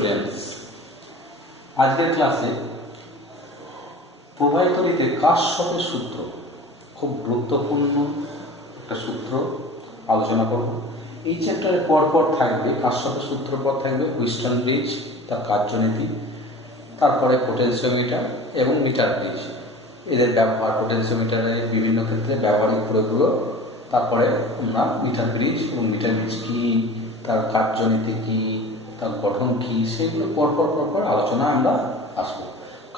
Students, আজকের ক্লাসে প্রবাহিতরিতে কাশ্যপের সূত্র, খুব গুরুত্বপূর্ণ একটা সূত্র আলোচনা করব। এই চ্যাপ্টারে পরপর থাকবে কাশ্যপের সূত্র, পর থাকবে হুইস্টন ব্রিজ, তার কার্যনীতি, তারপরে পোটেনশিওমিটার এবং মিটার ব্রিজ, এদের ব্যবহার, পোটেনশিওমিটারের বিভিন্ন ক্ষেত্রে ব্যবহারিক প্রয়োগগুলো, তারপরে আমরা মিটার ব্রিজ এবং মিটার ব্রিজ কী, তার কার্যনীতি কী, তার গঠন কী, সেগুলো পরপর আলোচনা আমরা আসবো।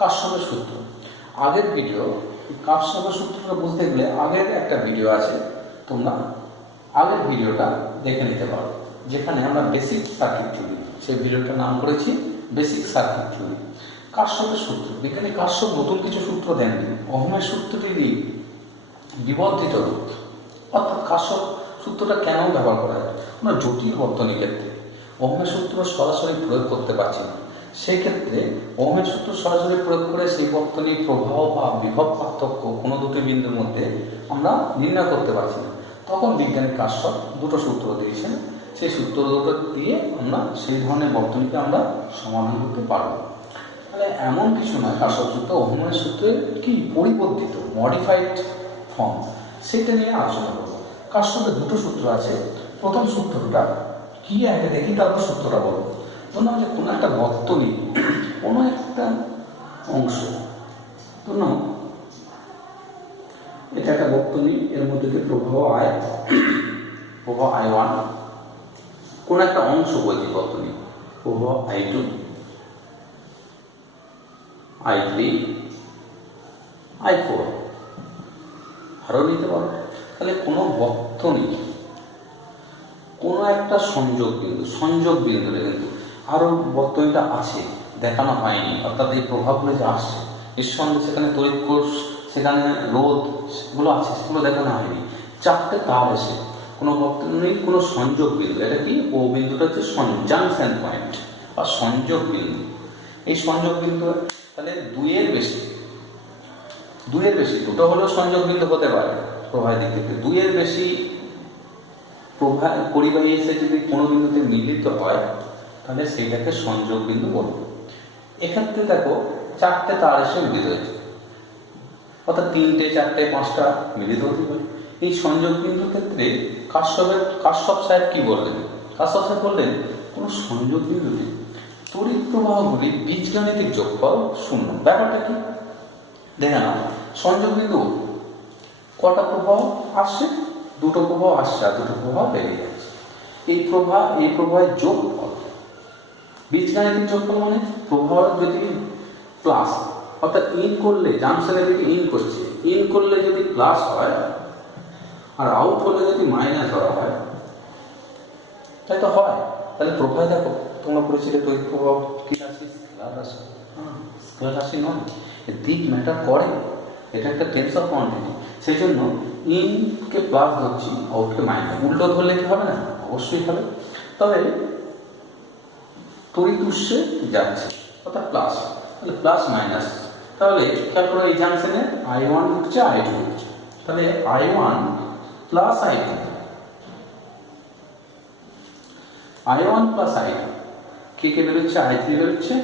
কাশ্যপের সূত্র, আগের ভিডিও, কাশ্যপের সূত্রটা বুঝতে গেলে আগের একটা ভিডিও আছে, তোমরা আগের ভিডিওটা দেখে নিতে পারো, যেখানে আমরা বেসিক সার্কিট থিওরি, সেই ভিডিওটার নাম করেছি বেসিক সার্কিট থিওরি। কাশ্যপের সূত্র, বিজ্ঞানী কাশ্যপ নতুন কিছু সূত্র দেননি, ওহমের সূত্রটিরই বিবর্ধিত রূপ। অর্থাৎ কাশ্যপ সূত্রটা কেন ব্যবহার করা হয়? আমরা জটিল বর্তনী ক্ষেত্রে ওহমের সূত্র সরাসরি প্রয়োগ করতে পারছি না, সেই ক্ষেত্রে ওহমের সূত্র সরাসরি প্রয়োগ করে সেই বর্তনীর প্রবাহ বা বিভব পার্থক্য কোনো দুটি বিন্দুর মধ্যে আমরা নির্ণয় করতে পারছি না। তখন বিজ্ঞানী কাশ্যপ দুটো সূত্র দিয়েছেন, সেই সূত্র দুটো দিয়ে আমরা সেই ধরনের বর্তনীকে আমরা সমাধান করতে পারবো। তাহলে এমন কিছু নয়, কাশ্যপ সূত্র ওহমের সূত্রের কি পরিবর্তিত, মডিফাইড ফর্ম, সেটা নিয়ে আলোচনা করবো। কাশ্যপের দুটো সূত্র আছে। প্রথম সূত্রটা কি আগে দেখি, তারপর সূত্রটা বলবো। ধরুন যে কোনো একটা বর্তনী, কোনো একটা অংশ, ধরুন এটা একটা বর্তনী, এর মধ্যে দিয়ে প্রবাহ I1, কোনো একটা অংশ বলছি বর্তনী, প্রবাহ I2, I3, I4, আরও নিতে পারো। তাহলে কোনো বর্তনী, কোনো একটা সংযোগ বিন্দুতে কিন্তু আরও বর্তনীটা আছে, দেখানো হয়নি, অর্থাৎ এই প্রভাবগুলো যে আসছে নিঃসন্দেহে সেখানে তড়িৎ কোষ, সেখানে রোধগুলো আছে, সেগুলো দেখানো হয়নি। চারটে তার এসে কোনো বর্তনীর কোনো সংযোগ বিন্দু, এটা কি, ও বিন্দুটা হচ্ছে জাংশন পয়েন্ট বা সংযোগ বিন্দু। এই সংযোগ বিন্দু তাহলে দুইয়ের বেশি, দুটো হলেও সংযোগ বিন্দু হতে পারে প্রবাহের দিক থেকে, দুইয়ের বেশি পরিবাহী এসে যদি কোনো বিন্দুতে মিলিত হয় তাহলে সেইটাকে সংযোগ বিন্দু বলবো। এক্ষেত্রে দেখো চারটে তার এসে মিলিত হয়েছে, অর্থাৎ 3টে 4টে 5টা মিলিত হতে পারে। এই সংযোগ বিন্দুর ক্ষেত্রে কাশ্যপ সাহেব কি বললেন? কাশ্যপ সাহেব বললেন কোনো সংযোগ বিন্দুতে তড়িৎ প্রবাহগুলি বীজগাণিতিক যোগফল 0। ব্যাপারটা কি দেখে না, সংযোগ বিন্দু কটা প্রবাহ আসছে? দুটো প্রবাহ আসছে আর দুটো প্রবাহ বেরিয়ে যাচ্ছে। এই প্রবাহের যোগফল, বীজগাণিতিক যোগফল মানে প্রবাহ যদি প্লাস, অর্থাৎ ইন করলে জাংশনের দিকে ইন করছে, ইন করলে যদি প্লাস হয় আর আউট হলে যদি মাইনাস ধরা হয়, তাই তো হয়। তাহলে প্রবাহ দেখো, তোমরা পড়েছিলে তড়িৎ প্রবাহ কি রাশি? স্কেলার রাশি। স্কেলার রাশি নয়, দিক ম্যাটার করে, এটা একটা টেন্সর কোয়ান্টিটি। সেই জন্য ইনকে প্লাস ধরছি, আউটকে মাইনাস। উল্টো ধরলে কি হবে না? অবশ্যই হবে। তবে তড়িৎ উৎসে যাচ্ছে, অর্থাৎ প্লাস, তাহলে প্লাস মাইনাস। তাহলে খেয়াল করো, এই জাংশনে I1 ঢুকছে, I2 ঢুকছে, তাহলে I1 plus I2, I1 plus I2, কে বেরোচ্ছে? I3 বেরোচ্ছে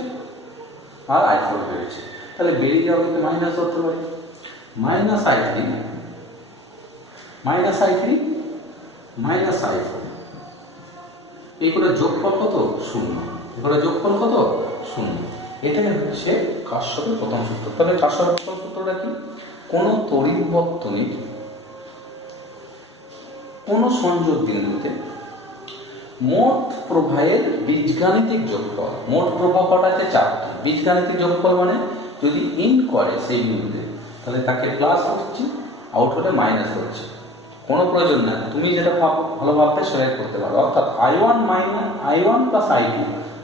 আর I4 বেরোচ্ছে। তাহলে বেরিয়ে যাওয়া কিন্তু মাইনাস ধরতে পারি, মাইনাস I3 মাইনাস I4, এইগুলোর যোগফল কত? 0। এগুলোর যোগফল কত? 0। এটাই হচ্ছে কাশ্যপের প্রথম সূত্র। তবে কাশ্যপের প্রথম সূত্রটা কি? কোনো তড়িৎ বর্তনীর কোনো সংযোগ বিন্দুতে মোট প্রবাহের বীজগাণিতিক যোগফল, মোট প্রবাহ কটা আছে? 4টি। বীজগাণিতিক যোগফল মানে যদি ইন করে সেই বিন্দুতে তাহলে তাকে প্লাস হচ্ছে, আউট হলে মাইনাস হচ্ছে। কোনো প্রয়োজন নাই, তুমি যেটা ভালো ভাববে সেটাই করতে পারো। অর্থাৎ I1 plus I2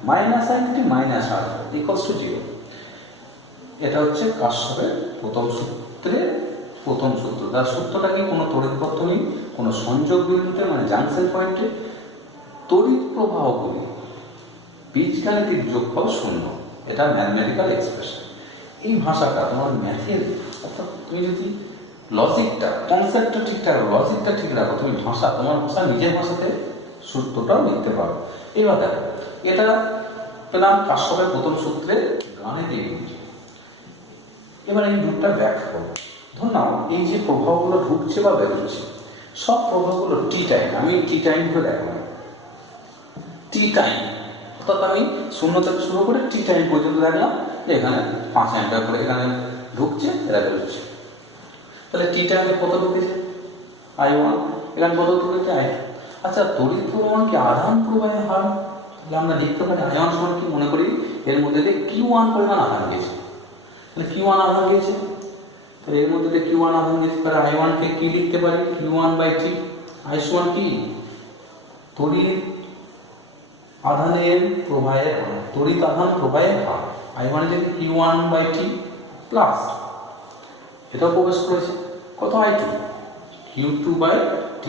minus I3 minus R equals to 0। এটা হচ্ছে কাশ্যপের প্রথম সূত্রের প্রথম সূত্র। তার সূত্রটা কি? কোনো তড়িৎ বর্তনী কোনো সংযোগ বিন্দুতে মানে জাংশন পয়েন্টে তড়িৎ প্রবাহগুলি বীজগাণিতিক যোগফল 0। এটা ম্যাথমেটিক্যাল এক্সপ্রেশন। এই ভাষাটা তোমার ম্যাথের, অর্থাৎ তুমি যদি লজিকটা, কনসেপ্টটা ঠিকঠাক, লজিকটা ঠিক রাখো, তুমি তোমার ভাষা নিজের ভাষাতে সূত্রটাও লিখতে পারো। এবার দেখো, এটা পেলাম কাশ্যপের প্রথম সূত্রে গাণিতিক রূপ। এবার এই রূপটা ব্যাখ্যা করব। ধর নাও এই যে প্রভাবগুলো ঢুকছে বা বেরোচ্ছে, সব প্রভাবগুলো টি টাইম, আমি টি টাইম ধরে দেখলাম, টি টাইম অর্থাৎ আমি 0 থেকে শুরু করে টি টাইম পর্যন্ত দেখলাম যে এখানে 5 অ্যাম্পিয়ার করে এখানে ঢুকছে, এরা বেরোচ্ছে। তাহলে টি টাইমে কত ঢুকেছে? I1, এখানে কত ঢুকেছে? I2। আচ্ছা, তড়িৎ প্রবাহ কি আধান প্রবাহের হার? তাহলে আমরা লিখতে পারি I1 সমান কি, মনে করি এর মধ্যে দিয়ে Q1 পরিমাণ আধান গেছে, তাহলে Q1 আধান গেছে, তাহলে এর মধ্যে দিয়ে Q1 আধান গেছে, তাহলে I1 কে কি লিখতে পারি? Q1/T। I সমান কি? তড়িৎ আধানের প্রবাহের হার, তড়িৎ আধান প্রবাহের হার। I1 যদি Q1/T প্লাস এটাও প্রবেশ করেছে কত? I2 Q2/T।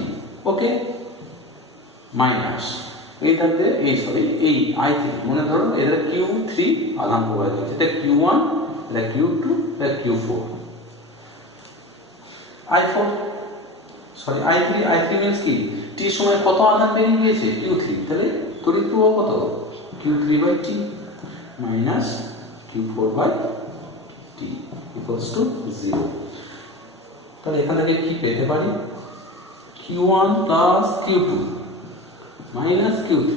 ওকে, মাইনাস এইটাতে এই I3, মনে ধরো এদের Q3 আধান প্রবাহিত হয়েছে, এটা Q1, এটা Q2, এটা Q4। I3 মিন্স কি? T সময় কত আধান বেরিয়ে গিয়েছে? Q3, তাহলে তড়িৎ প্রবাহ কত? Q3/T minus Q4/T equals to 0। তাহলে এখান থেকে কি পেতে পারি? Q1 plus Q2 minus Q3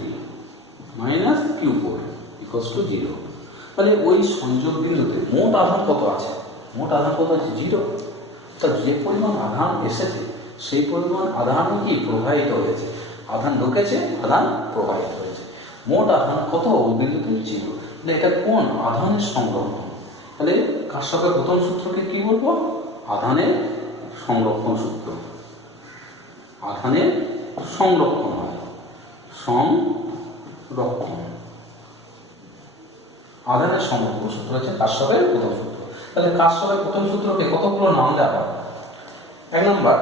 minus Q4 equals to 0। তাহলে ওই সংযোগ বিন্দুতে মোট আধান কত আছে? মোট আধান কত আছে? 0। তা যে পরিমাণ আধান এসেছে সেই পরিমাণ আধান কি প্রবাহিত হয়েছে, আধান ঢুকেছে, আধান প্রবাহিত হয়েছে। মোট আধান কত? বিন্দুতে 0। তাহলে এটা কোন আধানের সংরক্ষণ? তাহলে কাশ্যপের প্রথম সূত্রকে কি বলবো? আধানের সংরক্ষণ সূত্র। আধানের সংরক্ষণ হয়, সংরক্ষণ, আধানের সংরক্ষণ সূত্র হচ্ছে কাশ্যপের প্রথম সূত্র। তাহলে কাশ্যপের প্রথম সূত্রকে কতগুলো নাম দেওয়া হয়? 1 নম্বর,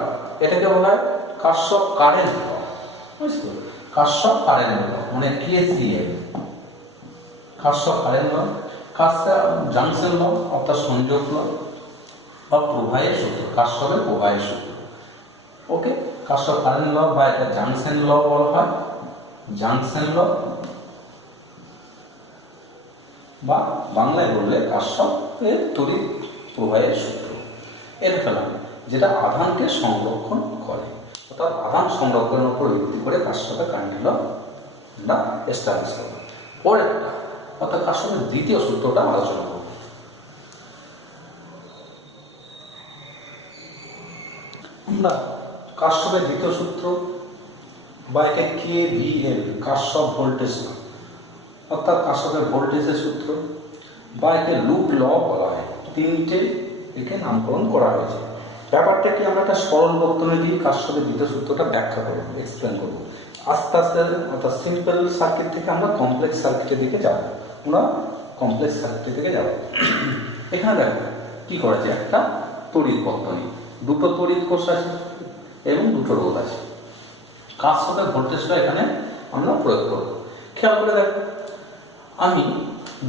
এটাকে বলা হয় কাশ্যপ কারেন্ট ল। বুঝছো? কাশ্যপ কারেন্ট ল মানে KCL, কাশ্যপ কারেন্ট ল, কাশ্যপ জাংশন ল অর্থাৎ সংযোগ ল, বা প্রবাহের সূত্র, কাশ্যপের প্রবাহের সূত্র। ওকে, কাশ্যপ কারেন্ট ল বা এটা জাংশন ল বলা হয়, জাংশন ল, বা বাংলায় বললে কাশ্যপের তড়িৎ প্রবাহের সূত্র। এটা পেলাম যেটা আধানকে সংরক্ষণ করে, অর্থাৎ আধান সংরক্ষণের উপর ভিত্তি করে কাশ্যপের কারেন্ট ল আমরা এস্টাবলিশ করব। পরেরটা অর্থাৎ কাশ্যপের দ্বিতীয় সূত্রটা আলোচনা করব। আমরা কাশ্যপের দ্বিতীয় সূত্র বা একে KVL, কাশ্যপ ভোল্টেজ ল, অর্থাৎ কাশ্যপের ভোল্টেজের সূত্র, বা একে লুপ ল বলা হয়। 3টে একে নামকরণ করা হয়েছে। ব্যাপারটা কি, আমরা একটা সরল বর্তনী দিয়ে কাশ্যপের দ্বিতীয় সূত্রটা ব্যাখ্যা করব, এক্সপ্লেন করব। আস্তে আস্তে অর্থাৎ সিম্পল সার্কিট থেকে আমরা কমপ্লেক্স সার্কিটের দিকে যাব, আমরা কমপ্লেক্স সার্কিটের দিকে যাব। এখানে দেখো কি করেছে, একটা তড়িৎ বর্তনী, দুটো তড়িৎ কোষ আছে এবং দুটো রোধ আছে। কাশ্যপের ভোল্টেজটা এখানে আমরা প্রয়োগ করব। খেয়াল করে দেখো, আমি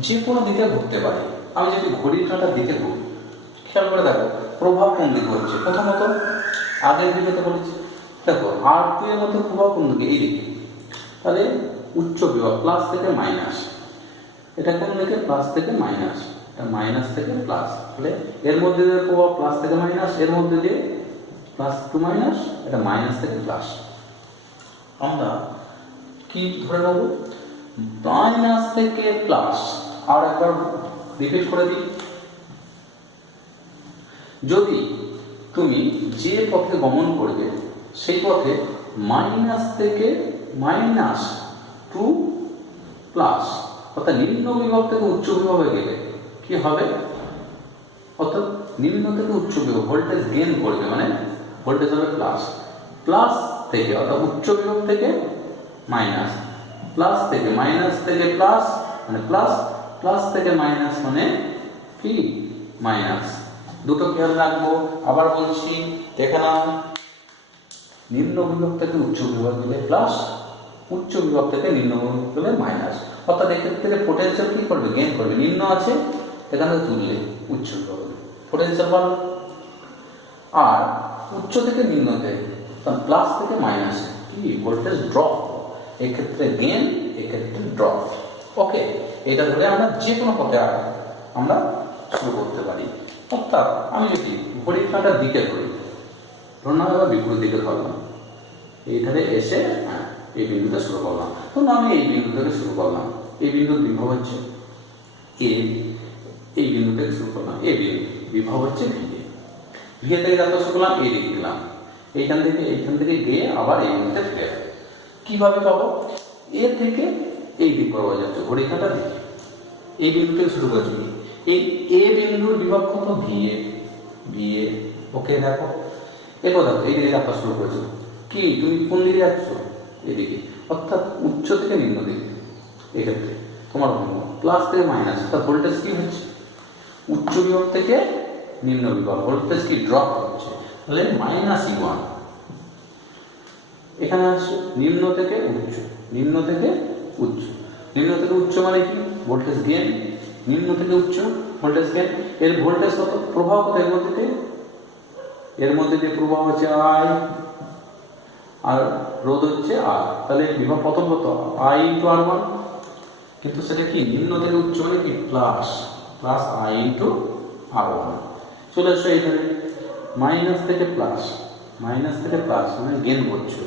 যে কোনো দিকে ঘুরতে পারি, আমি যদি ঘড়ির কাঁটার দিকে ঘুরি, খেয়াল করে দেখো প্রভাব কোন দিকে হচ্ছে। প্রথমত আগের দিকে তো বলেছি, দেখো R2 এর মধ্যে প্রভাব কোন দিকে? এই দিকে। তাহলে উচ্চ বিভব প্লাস থেকে মাইনাস, এটা কোন দিকে? প্লাস থেকে মাইনাস, এটা মাইনাস থেকে প্লাস। তাহলে এর মধ্যে দিয়ে প্রভাব প্লাস থেকে মাইনাস, এর মধ্যে দিয়ে প্লাস টু মাইনাস, এটা মাইনাস থেকে প্লাস। আমরা কি ধরে নেব? মাইনাস থেকে প্লাস। আর একবার রিপিট করে দিই, যদি তুমি যে পথে গমন করবে সেই পথে মাইনাস থেকে মাইনাস টু প্লাস, অর্থাৎ নিম্ন বিভব থেকে উচ্চ বিভবে গেলে কি হবে? অর্থাৎ নিম্ন থেকে উচ্চ বিভব ভোল্টেজ গেইন করবে, মানে ভোল্টেজ হবে প্লাস। প্লাস থেকে অর্থাৎ উচ্চ বিভব থেকে মাইনাস, প্লাস থেকে মাইনাস থেকে প্লাস মানে প্লাস, প্লাস থেকে মাইনাস মানে কি? মাইনাস। দুটো খেয়াল রাখবো, আবার বলছি দেখে নাও, নিম্ন বিভব থেকে উচ্চ বিভব গেলে প্লাস, উচ্চ বিভব থেকে নিম্ন বিভব গেলে মাইনাস। অর্থাৎ এক্ষেত্রে পোটেনশিয়াল কি করবে? গেইন করবে। নিম্ন আছে এখানে তুললে উচ্চ বিভব পোটেনশিয়াল পাবে, আর উচ্চ থেকে নিম্নতে প্লাস থেকে মাইনাসে কি ভোল্টেজ ড্রপ, এক্ষেত্রে গেইন, এক্ষেত্রে ড্রপ। ওকে, এটা ধরে আমরা যে কোনো পথে আমরা শুরু করতে পারি। অর্থাৎ আমি যদি ঘড়ির কাঁটার দিকে ধরি, ধরুন এবার বিপরীত দিকে ধরলাম, এই ধারে এসে এই বিন্দুতে শুরু করলাম। ধরুন আমি এই বিন্দু থেকে শুরু করলাম, এই বিন্দুর বিভব হচ্ছে এ, এই বিন্দু থেকে শুরু করলাম, এই বিন্দু বিভব হচ্ছে ভিএ। ভিএ থেকে যাত্রা শুরু করলাম, এই দিক দিলাম, এইখান থেকে গিয়ে আবার এই বিন্দুতে ফিরে যাবে। কিভাবে পাবো? এ থেকে এই দিক বরাবর যাচ্ছে ঘড়ি কাঁটার দিকে, এই বিন্দু থেকে শুরু করছি, এই এ বিন্দুর বিভব কত? ভিএ। ভিএ ওকে দেখো, এরপর দেখো এই দিকে যাত্রা শুরু করেছো, কি তুমি কোন দিকে যাচ্ছ? এদিকে, অর্থাৎ উচ্চ থেকে নিম্ন দিকে। এক্ষেত্রে তোমার প্লাস থেকে মাইনাস, অর্থাৎ ভোল্টেজ কি হচ্ছে? উচ্চ বিভব থেকে নিম্ন বিভব, ভোল্টেজ কি ড্রপ হচ্ছে, তাহলে -E1। এখানে আসছে নিম্ন থেকে উচ্চ, নিম্ন থেকে উচ্চ, নিম্ন থেকে উচ্চ মানে কি? Voltage gain. নিম্ন থেকে উচ্চ ভোল্টেজ গেইন। এর ভোল্টেজ কত? প্রবাহ কত এর মধ্যে দিয়ে? এর মধ্যে দিয়ে প্রবাহ হচ্ছে আই, আর রোধ হচ্ছে আর, তাহলে বিভব প্রথম কত? I × R1। কিন্তু সেটা কি নিম্ন থেকে উচ্চ মানে কি? Plus I × R1। চলে আসো এইখানে মাইনাস থেকে প্লাস মানে গেইন করছো।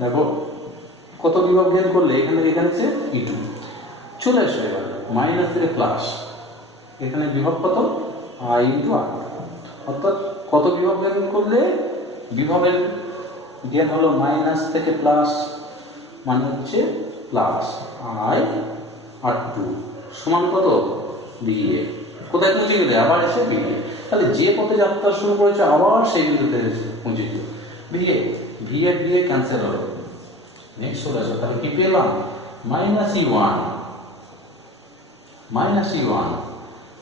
দেখো কত বিভব গেইন করলে? এখান থেকে এখানে হচ্ছে E2। চলে আসো এবার মাইনাস থেকে প্লাস, এখানে বিভব কত? I × R। অর্থাৎ কত বিভব গেইন করলে? বিভবের গেইন হলো মাইনাস থেকে প্লাস, মানে হচ্ছে প্লাস I/R2 সমান কত? VA। কোথায় পৌঁছে গেলে? আবার এসে VA। তাহলে যে পথে যাত্রা শুরু করেছে আবার সেই বিন্দুতে পৌঁছে গেল VA। VA ক্যান্সেল হলো। নেক্সট চলে আসো, তাহলে কি পেলাম? -E1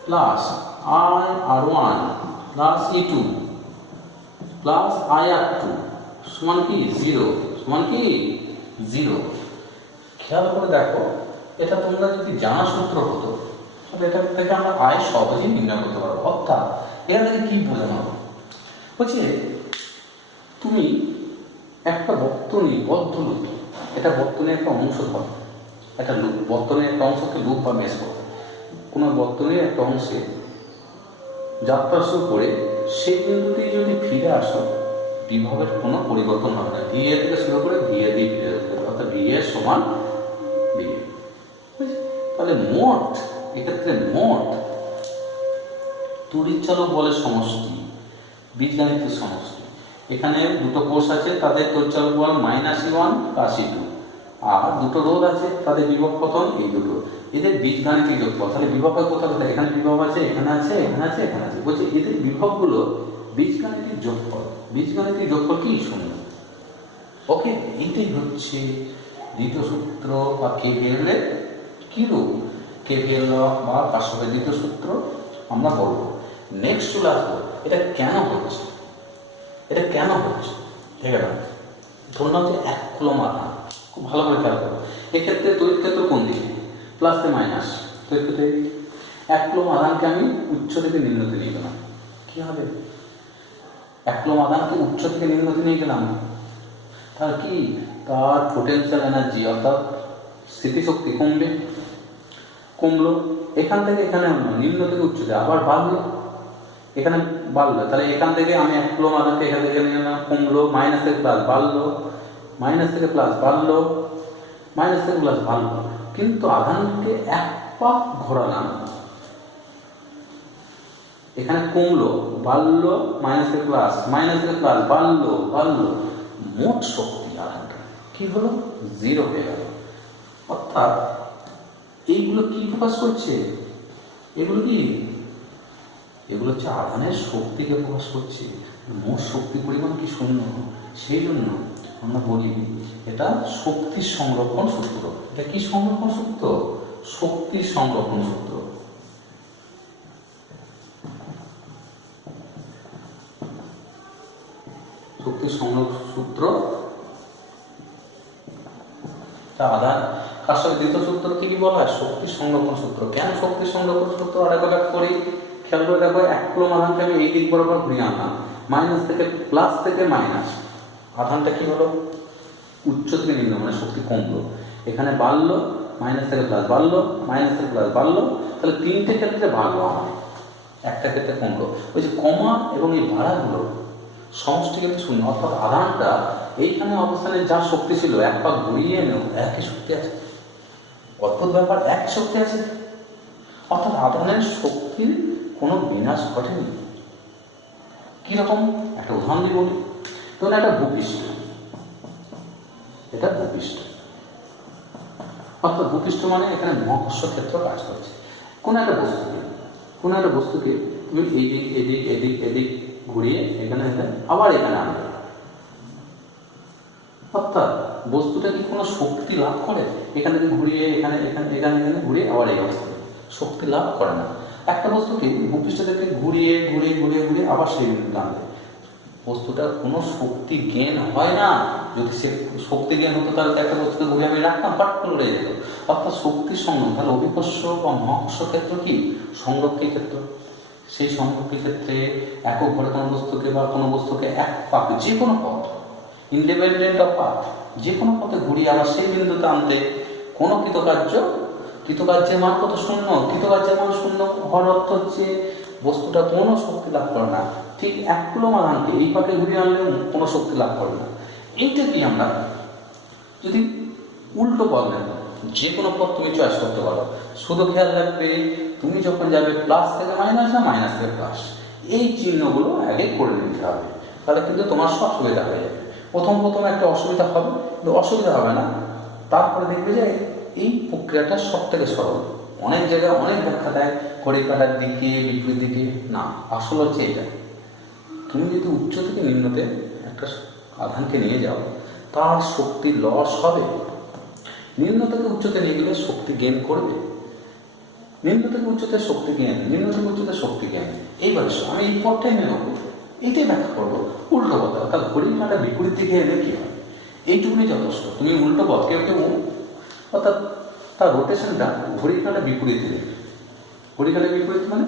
plus I/R1 plus E2 plus I/R2 সমান কি? 0। সমান কি? 0। খেয়াল করে দেখো, এটা তোমরা যদি জানা সূত্র হতো তাহলে এটা থেকে আমরা আয় সহজেই নির্ণয় করতে পারবো। অর্থাৎ এখান থেকে কি বোঝানো হবে? বলছে তুমি একটা বর্তনী, বদ্ধ লুপ, এটা বর্তনীর একটা অংশ ধর, একটা লুপ, বর্তনীর একটা অংশকে লুপ বা মেশ করো। কোনো বর্তনীর একটা অংশে যাত্রা শুরু করে সেই বিন্দুটি যদি ফিরে আসো, বিভবের কোনো পরিবর্তন হবে না। VA থেকে শুরু করে VA দিয়ে ফিরে আসবে, অর্থাৎ VA সমান VA। তাহলে মোট, এক্ষেত্রে মোট তড়িৎচালক বলের সমষ্টি, বীজগাণিতিক সমষ্টি। এখানে দুটো কোষ আছে, তাদের তড়িৎচালক বল -E1 প্লাস E2, আর দুটো রোধ আছে, তাদের বিভব কত? এই দুটো, এদের বীজগাণিতিক যোগফল। তাহলে বিভব কোথাও কোথায়? এখানে বিভব আছে, এখানে আছে, এখানে আছে, এখানে আছে। বলছে এদের বিভবগুলো বীজগাণিতিক যোগফল। বীজগাণিতিক যোগফল কি? 0। ওকে, এইটাই হচ্ছে দ্বিতীয় সূত্র বা KVL এর কি রূপ? KVL বা কারশফের দ্বিতীয় সূত্র আমরা বলবো। নেক্সট চলে আসবো, এটা কেন হচ্ছে, এটা কেন হচ্ছে। ঠিক আছে, ধরলাম যে 1 কুলম্ব আধান, খুব ভালো করে খেয়াল করো। এক্ষেত্রে তড়িৎ ক্ষেত্র কোন দিকে? প্লাস থেকে মাইনাস। তড়িৎ ক্ষেত্রে 1 কুলম্ব আধানকে আমি উচ্চ থেকে নিম্নতে নিয়ে গেলাম, কি হবে? 1 কুলম্ব আধানকে উচ্চ থেকে নিম্নতে নিয়ে গেলাম, তাহলে কি? তার পোটেনশিয়াল এনার্জি অর্থাৎ স্থিতিশক্তি কমবে, কমলো। এখান থেকে এখানে নিম্ন থেকে উচ্চতে আবার বাড়লো, এখানে বাড়লো। তাহলে এখান থেকে আমি 1 কুলম্ব আধানকে এখান থেকে নিয়ে গেলাম, কমলো, মাইনাস থেকে প্লাস বাড়লো, মাইনাস থেকে প্লাস বাড়লো, মাইনাস থেকে প্লাস বাড়লো। কিন্তু আধানকে 1 পাক ঘোরালাম, এখানে কমলো, বাড়লো, মাইনাস থেকে প্লাস, মাইনাস থেকে প্লাস, বাড়লো, বাড়লো, মোট শক্তি আধানটা কি হলো? 0 হয়ে গেল। অর্থাৎ এইগুলো কি প্রকাশ করছে? এগুলো কি? এগুলো হচ্ছে আধানের শক্তিকে প্রকাশ করছে। মোট শক্তি পরিমাণ কি? 0। সেই জন্য আমরা বলি এটা শক্তির সংরক্ষণ সূত্র। এটা কি সংরক্ষণ সূত্র? শক্তির সংরক্ষণ সূত্র। শক্তির সংরক্ষণ সূত্র আধান কারশফের দ্বিতীয় সূত্রকে কি বলা হয়? শক্তির সংরক্ষণ সূত্র। কেন শক্তির সংরক্ষণ সূত্র? আরেকবার করি, খেয়াল করে দেখো। 1 কুলম্ব আধানকে আমি এই দিক বরাবর ঘুরিয়ে আনলাম, মাইনাস থেকে প্লাস থেকে মাইনাস, আধানটা কি হলো? উচ্চ থেকে নিম্ন, মানে শক্তি কমলো। এখানে বাড়লো, মাইনাস থেকে প্লাস বাড়লো, মাইনাস থেকে প্লাস বাড়লো, তাহলে তিনটে ক্ষেত্রে ভাগলো আমার, একটা ক্ষেত্রে কমলো। ওই যে কমা এবং এই ভাড়াগুলো সমষ্টি কিন্তু শূন্য, অর্থাৎ আধানটা এইখানে অবস্থানে যা শক্তি ছিল এক পাক ঘুরিয়ে এনেও একই শক্তি আছে। অদ্ভুত ব্যাপার, এক শক্তি আছে, অর্থাৎ আধানের শক্তির কোনো বিনাশ ঘটেনি। কিরকম একটা উদাহরণ দিয়ে বলি, ধরুন একটা ভূপৃষ্ঠ, এটা ভূপৃষ্ঠ, অর্থাৎ ভূপৃষ্ঠ মানে এখানে মহাকর্ষ ক্ষেত্র কাজ করছে। কোনো একটা বস্তুকে তুমি এদিক এদিক এদিক এদিক ঘুরিয়ে এখানে আবার এখানে আনবে, অর্থাৎ বস্তুটা কি কোনো শক্তি লাভ করে? এখান থেকে ঘুরিয়ে এখানে এখানে এখানে এখানে ঘুরিয়ে আবার এই অবস্থায় শক্তি লাভ করে না। একটা বস্তুকে ভূপৃষ্ঠ থেকে ঘুরিয়ে ঘুরিয়ে ঘুরিয়ে ঘুরিয়ে আবার সেই বিন্দুতে আনবে, বস্তুটার কোনো শক্তি জ্ঞান হয় না। যদি সে শক্তি জ্ঞান হতো তাহলে একটা বস্তুকে ঘুরিয়ে আমি রাখতাম, পাট করে উড়ে যেত। অর্থাৎ শক্তির সংগ্রহ, তাহলে অভিকর্ষ বা মহাকর্ষ ক্ষেত্র কি সংরক্ষী ক্ষেত্র। সেই সংরক্ষী ক্ষেত্রে একক ঘরে কোনো বস্তুকে বা কোনো বস্তুকে এক পাক, যে কোনো পথ, ইন্ডিপেন্ডেন্ট অফ পাথ, যে কোনো পথে ঘুরিয়ে আবার সেই বিন্দুতে আনতে কোনো কৃতকার্যের মান কত? শূন্য। কৃতকার্যের মান শূন্য হওয়ার অর্থ হচ্ছে বস্তুটা কোনো শক্তি লাভ করে না। ঠিক এক কুলম আধানকে এই পাকে ঘুরিয়ে আনলেও কোনো শক্তি লাভ করে না। এইটা কি আমরা যদি উল্টো পথ নেব, যে কোনো পথ তুমি চয়েস করতে পারো, শুধু খেয়াল রাখবে তুমি যখন যাবে প্লাস থেকে মাইনাস না মাইনাস থেকে প্লাস, এই চিহ্নগুলো আগে করে নিতে হবে, তাহলে কিন্তু তোমার সব সুবিধা হয়ে যাবে। প্রথম একটা অসুবিধা হবে, কিন্তু অসুবিধা হবে না, তারপরে দেখবে যে এই প্রক্রিয়াটা সব থেকে সরল। অনেক জায়গায় অনেক ব্যাখ্যা দেয় ঘড়ি কাটার দিকে বিপরীত দিকে, না, আসল হচ্ছে এইটা। তুমি যদি উচ্চ থেকে নিম্নতে একটা আধানকে নিয়ে যাও, তার শক্তি লস হবে। নিম্ন থেকে উচ্চতে নিয়ে গেলে শক্তি গেইন করবে, নিম্ন থেকে উচ্চতে শক্তি জ্ঞান, নিম্ন থেকে উচ্চতে শক্তি জ্ঞান। এইবার আমি এই পথটাই নেব, এইটাই ব্যাখ্যা করবো। উল্টো পথ, অর্থাৎ ঘড়ির কাঁটা বিপরীত দিকে এলে কি হয়, এইটুকুনি যথেষ্ট। তুমি উল্টো পথ কেউ অর্থাৎ তার রোটেশনটা ঘড়ির কাঁটা বিপরীত দিকে, ঘড়ির কাঁটা বিপরীত মানে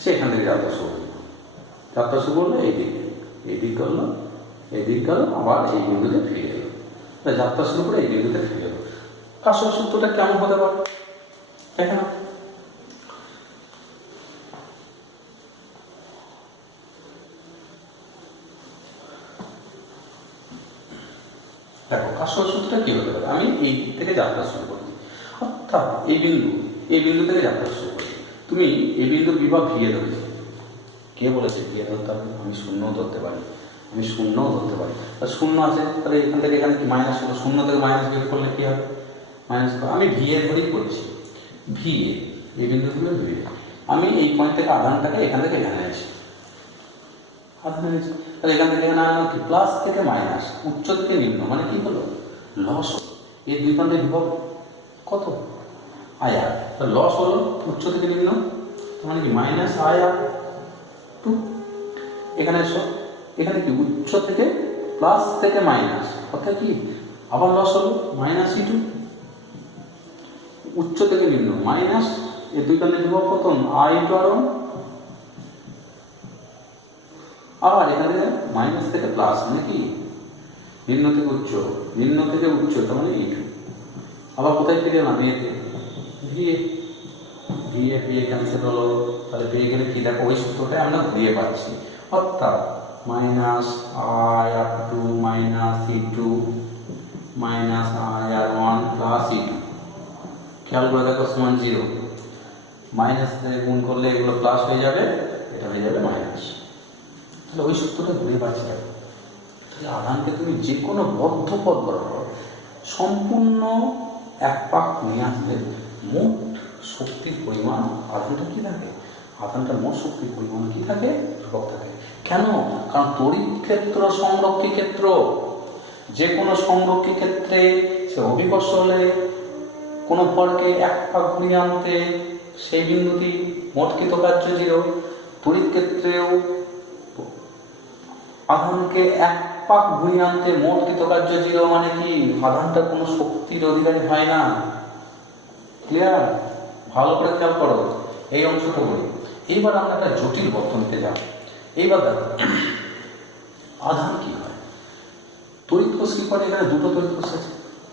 সে এখান থেকে যাত্রা শুরু করলো, যাত্রা শুরু করলো এইদিক করলো, এইদিক গেল, আবার এই বিন্দুতে ফিরে এলো, যাত্রা শুরু করে এই বিন্দুতে ফিরে এলো। আসল সূত্রটা কেমন হতে পারে দেখে না? দেখো আসল সূত্রটা কি হতে পারে, আমি এই দিক থেকে যাত্রা শুরু করি, অর্থাৎ এই বিন্দু থেকে যাত্রা শুরু করি। তুমি এই বিন্দু বিভব ভিয়ে ধরেছি, কে বলেছে ভিয়ে ধরতে হবে? আমি শূন্যও ধরতে পারি, শূন্য আছে, তাহলে এখান থেকে এখানে কি মাইনাস হলো, শূন্য থেকে মাইনাস বিয়োগ করলে কি হবে? মাইনাস। আমি ভিয়ে ধরেই করছি, ভিয়ে এই বিন্দু থেকে ভিয়ে, আমি এই পয়েন্ট থেকে আধানটাকে এখান থেকে এখানে আসি, তাহলে এখান থেকে এখানে আনলাম কি, প্লাস থেকে মাইনাস, উচ্চ থেকে নিম্ন, মানে কি হলো? লস হলো। এই দুই প্রান্তে বিভব কত? আয়ার, লস হলো উচ্চ থেকে নিম্ন, মানে কি মাইনাস আয়ার টু। এখানে এসো, এখানে কি উচ্চ থেকে প্লাস থেকে মাইনাস, অর্থাৎ কি আবার লস হলো মাইনাস ই টু, উচ্চ থেকে নিম্ন মাইনাস, এই দুই প্রান্তে বিভব কত? আই টু আর আবার এখানে মাইনাস থেকে প্লাস, মানে কি নিম্ন থেকে উচ্চ, তার মানে ই টু। আবার কোথায় ফিরে এলাম? ভিএ ক্যান্সেল হলো, তাহলে পেয়ে গেলে কি দেখো, ওই সূত্রটাই আমরা ঘুরিয়ে পাচ্ছি, অর্থাৎ minus I R two minus E two minus I R one plus E two. খেয়াল করে দেখো সমান 0, মাইনাস থেকে গুণ করলে এগুলো প্লাস হয়ে যাবে, এটা হয়ে যাবে মাইনাস। তাহলে ওই সূত্রটা ঘুরিয়ে পাচ্ছি। তাহলে আধানকে তুমি যে কোনো বদ্ধ পথ বরাবর সম্পূর্ণ এক পাক নিয়ে আসলে মোট শক্তির পরিমাণ আধানটা কি থাকে? আধানটার মোট শক্তির পরিমাণ কি থাকে? ধ্রুবক থাকে। কেন? কারণ তড়িৎ ক্ষেত্র সংরক্ষী ক্ষেত্র, যে কোনো সংরক্ষী ক্ষেত্রে সে অভিকর্ষ হলে কোনো ভরকে এক পাক ঘুরিয়ে আনতে সেই বিন্দুটি মোট কৃতকার্য 0। তড়িৎ ক্ষেত্রেও আধানকে এক পাক ঘুরিয়ে আনতে মোট কৃতকার্য 0, মানে কি আধানটা কোনো শক্তির অধিকারী হয় না। ক্লিয়ার? ভালো করে খেয়াল করো এই অংশটা বলি। এইবার আমরা একটা জটিল বর্তনীতে যাব। এইবার দেখো আধান কি হয়, তড়িৎ কোষ কি করে? এখানে দুটো তড়িৎ কোষ আছে,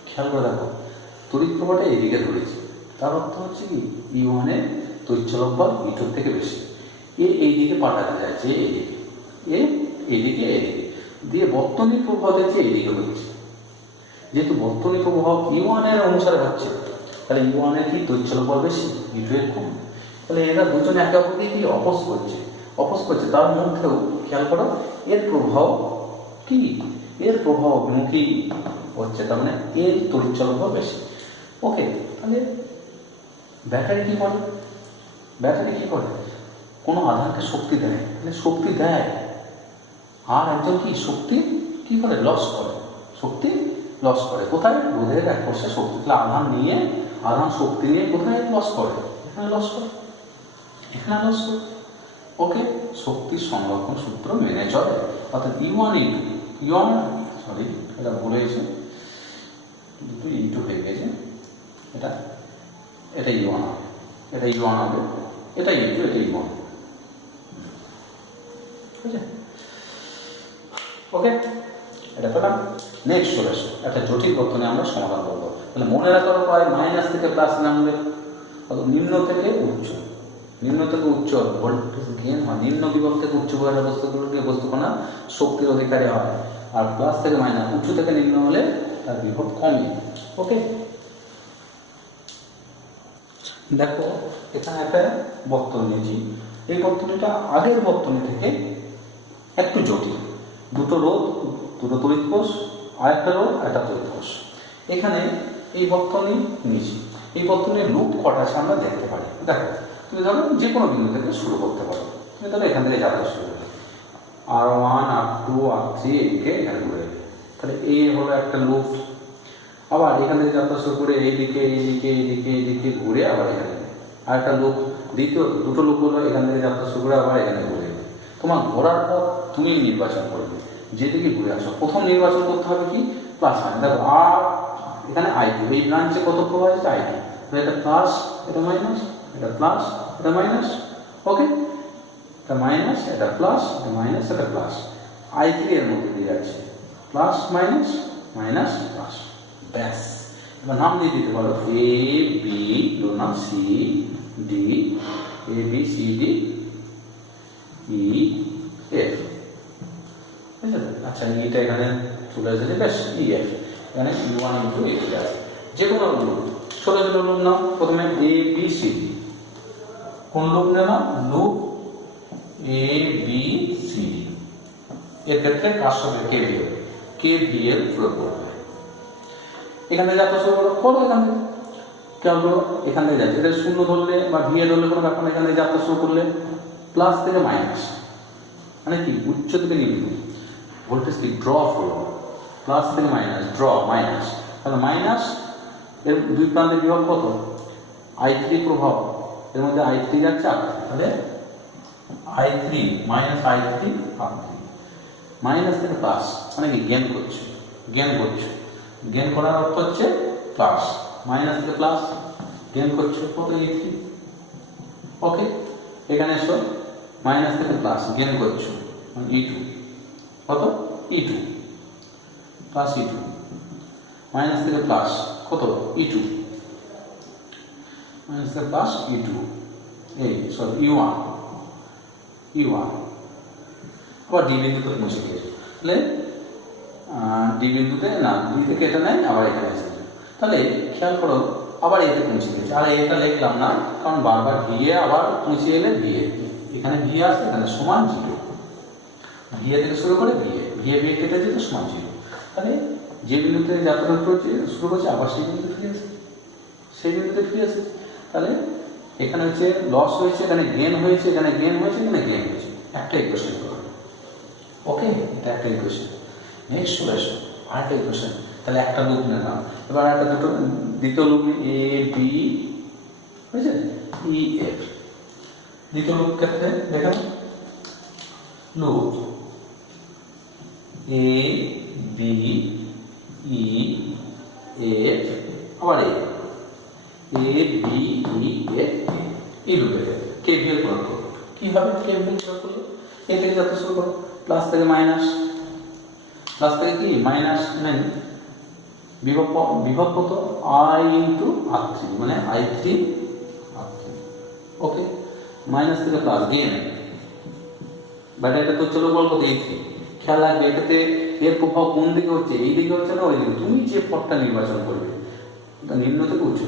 খেয়াল করে দেখো। তড়িৎ প্রবাহটা এদিকে ধরেছি, তার অর্থ হচ্ছে কি E1 এর তড়িৎচলক বল E2 থেকে বেশি। এই দিকে পাঠাতে যাচ্ছে, এইদিকে দিয়ে বর্তনী প্রবাহ দেখছে এইদিকে হচ্ছে। যেহেতু বর্তনী প্রবাহ E1 এর অনুসারে হচ্ছে, তাহলে E1 এর কি তড়িৎচলক বল বেশি, E2 এর কম। তাহলে এরা দুজনে একে অপরকে কি অপোজ করছে। তার মধ্যেও খেয়াল করো এর প্রভাব কি, এর প্রভাব অভিমুখী হচ্ছে, তার মানে এর তড়িৎচলক বল বেশি। ওকে, তাহলে ব্যাটারি কি করে, কোনো আধানকে শক্তি দেয়, তাহলে শক্তি দেয়, আর একজন কি শক্তি কি করে লস করে, কোথায়, রোধের একপাশে শক্তি, তাহলে আধান শক্তি নিয়ে কোথায় লস করে, এখানে লস করে। ওকে, শক্তির সংরক্ষণ সূত্র মেনে চলে, অর্থাৎ এটা ভুলে গেছে, দুটো E2 হয়ে গেছে, এটা E1 হবে, এটা E2, এটা E1। ওকে, এটা পেলাম। নেক্সট চলে আসো, একটা জটিল বর্তনী আমরা সমাধান করবো। তাহলে মনে রাখার উপায় মাইনাস থেকে প্লাস নামবে, নিম্ন থেকে উচ্চ ভোল্টেজ গেইন হয়, নিম্ন বিভব থেকে উচ্চ বিভবের বস্তুকণা শক্তির অধিকারী হয়, আর প্লাস থেকে মাইনাস, উচ্চ থেকে নিম্ন হলে তার বিভব কমে। ওকে, দেখো এখানে একটা বর্তনী নিয়েছি, এই বর্তনীটা আগের বর্তনী থেকে একটু জটিল, দুটো রোধ, দুটো তড়িৎ কোষ, আর একটা রোধ, একটা তড়িৎ কোষ। এখানে এই বর্তনী নিয়েছি, এই বর্তনীর লুপ কটা আছে আমরা দেখতে পারি। দেখো তুমি ধরো যে কোনো বিন্দু থেকে শুরু করতে পারো, তুমি ধরো এখান থেকে যাত্রা শুরু করবে, R1 R2 R3 এদিকে এখানে ঘুরে যাবে, তাহলে এই হলো একটা লুপ। আবার এখান থেকে যাত্রা শুরু করে এইদিকে ঘুরে আবার এখানে আর একটা লুপ, দুটো লুপ হলো, এখান থেকে যাত্রা শুরু করে আবার এখানে ঘুরে যাবে। তোমার ঘোরার পর তুমি নির্বাচন করবে যেদিকে ঘুরে আসো। প্রথম নির্বাচন করতে হবে কি প্লাস মাইনাস, দেখো আর এখানে I2, এই ব্রাঞ্চে কত প্রবাহ আছে I2, এটা প্লাস, এটা মাইনাস, এটা প্লাস, এটা মাইনাস। ওকে, এটা মাইনাস, এটা প্লাস, এটা মাইনাস, এটা প্লাস। I3 এর মধ্যে দিয়ে যাচ্ছে প্লাস মাইনাস মাইনাস প্লাস, ব্যাস। এবার নাম দিয়ে দিতে পারো A B, নাম C D, A B C D E F। আচ্ছা, এটা এখানে চলে এসেছে, বেশ EF, এখানে E1 E2 E3 আছে। যে কোনো লুপ, ছোট লুপ নাও, প্রথমে A B C D, কোন লুপ নেওয়া, loop A B C D। এর ক্ষেত্রে কার সঙ্গে KVL প্রয়োগ করবে। এখানে যাত্রা শুরু করো, এখান থেকে কেমন করো, এখান থেকে যাচ্ছে, এটা শূন্য ধরলে বা VL ধরলে কোনো ব্যাপার না, এখানে যাত্রা শুরু করলে প্লাস থেকে মাইনাস, মানে কি উচ্চ থেকে নিম্ন, ভোল্টেজ কি ড্রপ হলো, প্লাস থেকে মাইনাস, মাইনাস, তাহলে মাইনাস এর দুই প্রান্তের বিভব কত, I3 প্রভাব, এর মধ্যে I3 যাচ্ছে, তাহলে I3 মাইনাস I3 মাইনাস থেকে প্লাস, মানে কি গেন করছো, গেন করার অর্থ হচ্ছে প্লাস, মাইনাস থেকে প্লাস গেন করছো কত E3। ওকে, এখানে এসো, মাইনাস থেকে প্লাস গেন করছো E2, কত E2 প্লাস E2, মাইনাস থেকে প্লাস কত E2, মাইনাস থেকে প্লাস E2, E1, আবার ডি বিন্দুতে পৌঁছে গিয়েছে, তাহলে ডি বিন্দুতে না, দুই থেকে এটা নেয়, আবার এখানে এসেছে, তাহলে খেয়াল করো আবার এতে পৌঁছে গেছে। আর এটা লিখলাম না, কারণ বারবার ভিএ আবার পৌঁছে এলে ভিএ, এখানে ভিএ আসছে, এখানে সমান 0, ভিএ থেকে শুরু করে ভিএ কেটে যেতে সমান 0, তাহলে যে বিন্দুতে যাত্রা শুরু করছে আবার সেই বিন্দুতে ফিরে আসে, তাহলে এখানে হচ্ছে লস হয়েছে, এখানে গেন হয়েছে, এখানে গেন হয়েছে, একটা ইকুয়েশন করো। ওকে, এটা একটা ইকুয়েশন। নেক্সট চলে আসো আরেকটা ইকুয়েশন, তাহলে একটা লুপ নিলাম, এবার একটা দুটো দ্বিতীয় লুপ A B হয়েছে E F, দ্বিতীয় লুপ ক্ষেত্রে দেখো loop A B E F, আবার A B E F, এই লুপে KVL প্রয়োগ করো। কিভাবে KVL প্রয়োগ করলে, এ থেকে যাতে শুরু করো, প্লাস থেকে মাইনাস, প্লাস থেকে কি মাইনাস, বিভব বিভব কত আই ইন্টু R3 মানে I3 R3 ওকে মাইনাস থেকে প্লাস গেন বাট এটা তো চলো বল কত এই খেয়াল রাখবে এটাতে এর প্রভাব কোন দিকে হচ্ছে এই দিকে হচ্ছে না ওই দিকে তুমি যে পথটা নির্বাচন করবে নিম্ন থেকে উচ্চ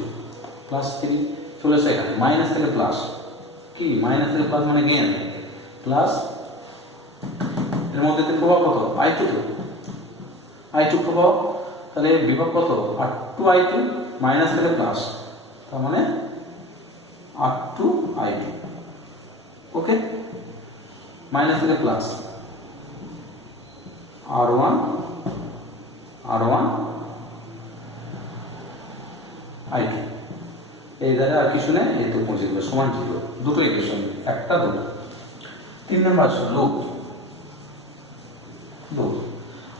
প্লাস 3 চলে আসে এখানে মাইনাস থেকে প্লাস কি মাইনাস থেকে প্লাস মানে গেন প্লাস এর মধ্যে প্রভাব কত I2 প্রভাব তাহলে বিভব কত R2I2 মাইনাস থেকে প্লাস তার মানে R2I2 ওকে মাইনাস থেকে প্লাস R1 I2 এই দ্বারা আর কিছু নেই এই তো পৌঁছে গেল সমান 0 দুটো ইকুয়েশন একটা দুটো 3 নম্বর লুপ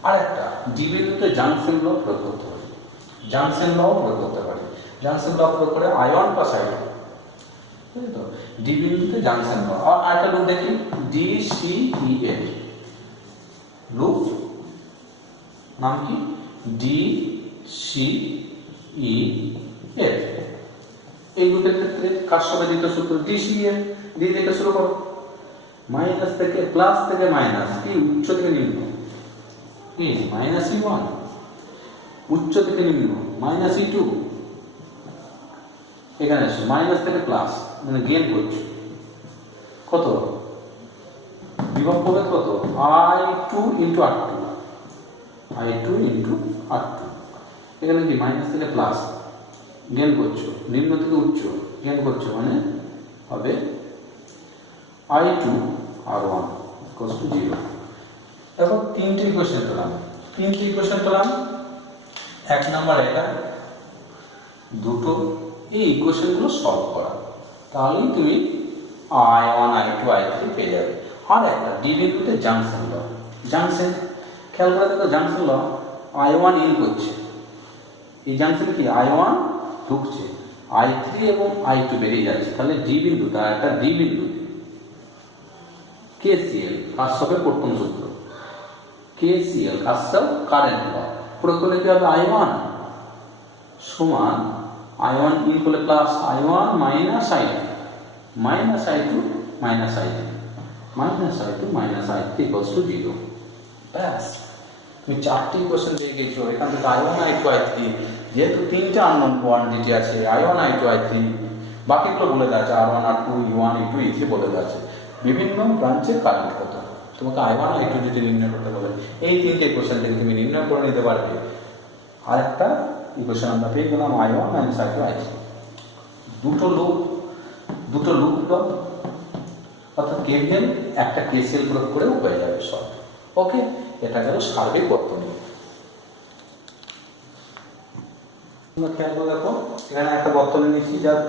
আর একটা ডি বিন্দুতে জাংশন ল প্রয়োগ করতে পারি জাংশন ল প্রয়োগ করতে পারি জাংশন ল প্রয়োগ করে I1 প্লাস I2 ঠিক তো ডি বিন্দুতে জাংশন ল আর একটা লুপ দেখি DCEF লুপ নাম কি DCEF এই লুপের ক্ষেত্রে কার সাথে দ্বিতীয় সূত্র DCEF দিয়ে থেকে শুরু করো মাইনাস থেকে প্লাস থেকে মাইনাস কি উচ্চ থেকে নিম্ন কি মাইনাস E1 উচ্চ থেকে নিম্ন মাইনাস E2 এখানে আসো মাইনাস থেকে প্লাস মানে গেইন করছো কত বিভব হবে কত I2 ইনটু R2 এখানে কি মাইনাস থেকে প্লাস গেইন করছো নিম্ন থেকে উচ্চ গেইন করছো মানে হবে I2 R1 0 তারপর তিনটি ইকুয়েশন পেলাম এক নাম্বার এটা দুটো এই ইকুয়েশনগুলো সলভ করা তাহলেই তুমি I1 I2 I3 পেয়ে যাবে আর একটা ডি বিন্দুতে জাংশন ল জাংশন খেয়াল করে দেখো জাংশন ল I1 ইন করছে এই জাংশনে কি I1 ঢুকছে I3 এবং I2 বেরিয়ে যাচ্ছে তাহলে ডি বিন্দুটা একটা ডি বিন্দু KCL কারশফের প্রথম সূত্র KCL কারশফ কারেন্ট ল প্রয়োগ করলে কি হবে I1 সমান I1 ইন করলে plus I1 minus I2 minus I2 minus I3 minus I2 minus I3 equals to 0 ব্যাস তুমি চারটি ইকুয়েশন পেয়ে গেছো এখান থেকে I1 I2 I3 যেহেতু তিনটা আননোন কোয়ান্টিটি আছে I1 I2 I3 বাকিগুলো বলে দেওয়া আছে R1 R2 E1 E2 E3 বলে দেওয়া আছে বিভিন্ন ব্রাঞ্চের কারেন্ট কত তোমাকে I1 I2 যদি নির্ণয় করতে বলে এই তিনটে ইকুয়েশন থেকে তুমি নির্ণয় করে নিতে পারবে আরেকটা ইকুয়েশন আমরা পেয়ে গেলাম I1 মাইনাস I2 I3 দুটো লুপ অর্থাৎ KVL একটা KCL প্রয়োগ করেও হয়ে যাবে সব ওকে এটা গেল সার্বিক বর্তনী তোমরা খেয়াল করে দেখো এখানে একটা বর্তনী নিচ্ছি যার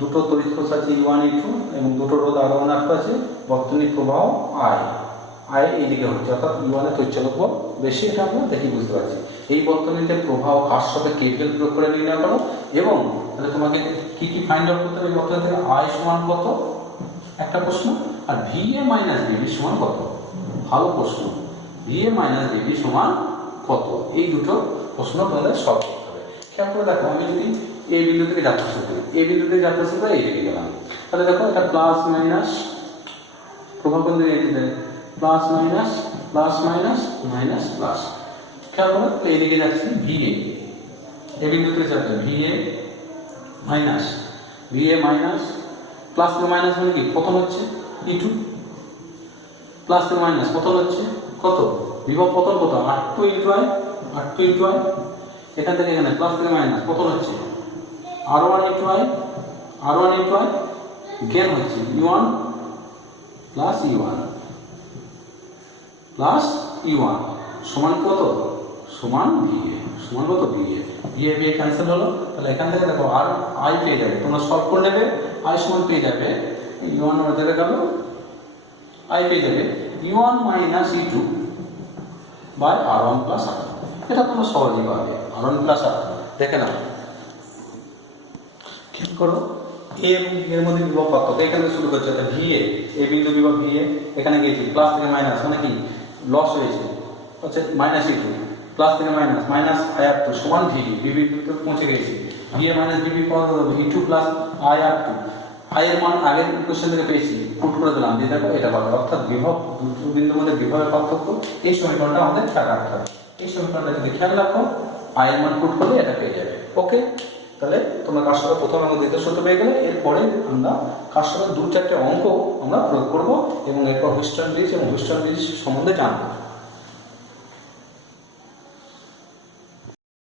দুটো তড়িৎ কোষ আছে E1 E2 এবং দুটো রোধ R1 R2 আছে বর্তনী প্রবাহ I এইদিকে হচ্ছে অর্থাৎ E1 এর তড়িৎচালক বল বেশি এটা আমরা দেখি বুঝতে পারছি এই বর্তনীতে প্রবাহ কারশফে KVL প্রয়োগ করে নির্ণয় করো এবং তাহলে তোমাকে কি ফাইন্ড আউট করতে হবে এই বর্তনী থেকে I সমান কত একটা প্রশ্ন আর VA মাইনাস BB সমান কত ভালো প্রশ্ন VA মাইনাস BB সমান কত এই দুটো প্রশ্ন তোমাদের সলভ করতে হবে খেয়াল করে দেখো আমি যদি এই বিন্দু থেকে যাত্রা শুরু করি এই বিন্দু থেকে যাত্রা শুরু করে এইদিকে গেলাম তাহলে দেখো এটা প্লাস মাইনাস প্রভাব কোন দিকে দিতে plus minus plus minus minus plus খেয়াল করো এইদিকে যাচ্ছি VA এই বিন্দু থেকে যাচ্ছে VA মাইনাস প্লাস থেকে মাইনাস মানে কি পতন হচ্ছে E2 প্লাস থেকে মাইনাস পতন হচ্ছে কত বিভব পতন কত R2 ইনটু I এখান থেকে এখানে প্লাস থেকে মাইনাস পতন হচ্ছে R1 ইনটু I গেইন হচ্ছে E1 প্লাস E1 সমান কত সমান VA ক্যান্সেল হলো তাহলে এখান থেকে দেখো আর I পেয়ে যাবে তোমরা সলভ করে নেবে I সমান পেয়ে যাবে E1 ওর জায়গায় গেল I পেয়ে যাবে E1 minus E2 by R1 plus R2 এটা তোমরা সহজেই পাবে R1 প্লাস R2 দেখে নাও খেয়াল করো A এবং B এর মধ্যে বিভব পার্থক্য এখানে শুরু করছে অর্থাৎ VA এই বিন্দু বিভব VA এখানে গিয়েছি প্লাস থেকে মাইনাস মানে কি লস হয়েছে হচ্ছে মাইনাস E2 প্লাস থেকে minus, minus I R two সমান ভিবি, ভিবি তো পৌঁছে গেছি, ভি এ মাইনাস ভিবি কত দেবো, V two plus I R two, I এর মান আগের কোশ্চেন থেকে পেয়েছি, পুট করে দিলাম, দিয়ে দেখো এটা পাবে, অর্থাৎ বিভব দুটো বিন্দুর মধ্যে বিভবের পার্থক্য, এই সমীকরণটা আমাদের খেয়াল রাখতে হবে। এই সমীকরণটা যদি খেয়াল রাখো, আই এর মান পুট করলে এটা পেয়ে যাবে। ওকে, তাহলে তোমরা কার সাথে প্রথম অঙ্ক দ্বিতীয় সূত্র পেয়ে গেলে, এরপরে আমরা কার সাথে 2-4টে অঙ্ক আমরা প্রয়োগ করবো এবং এরপর হুইস্টন ব্রিজ এবং হুইস্টন ব্রিজ সম্বন্ধে জানবো।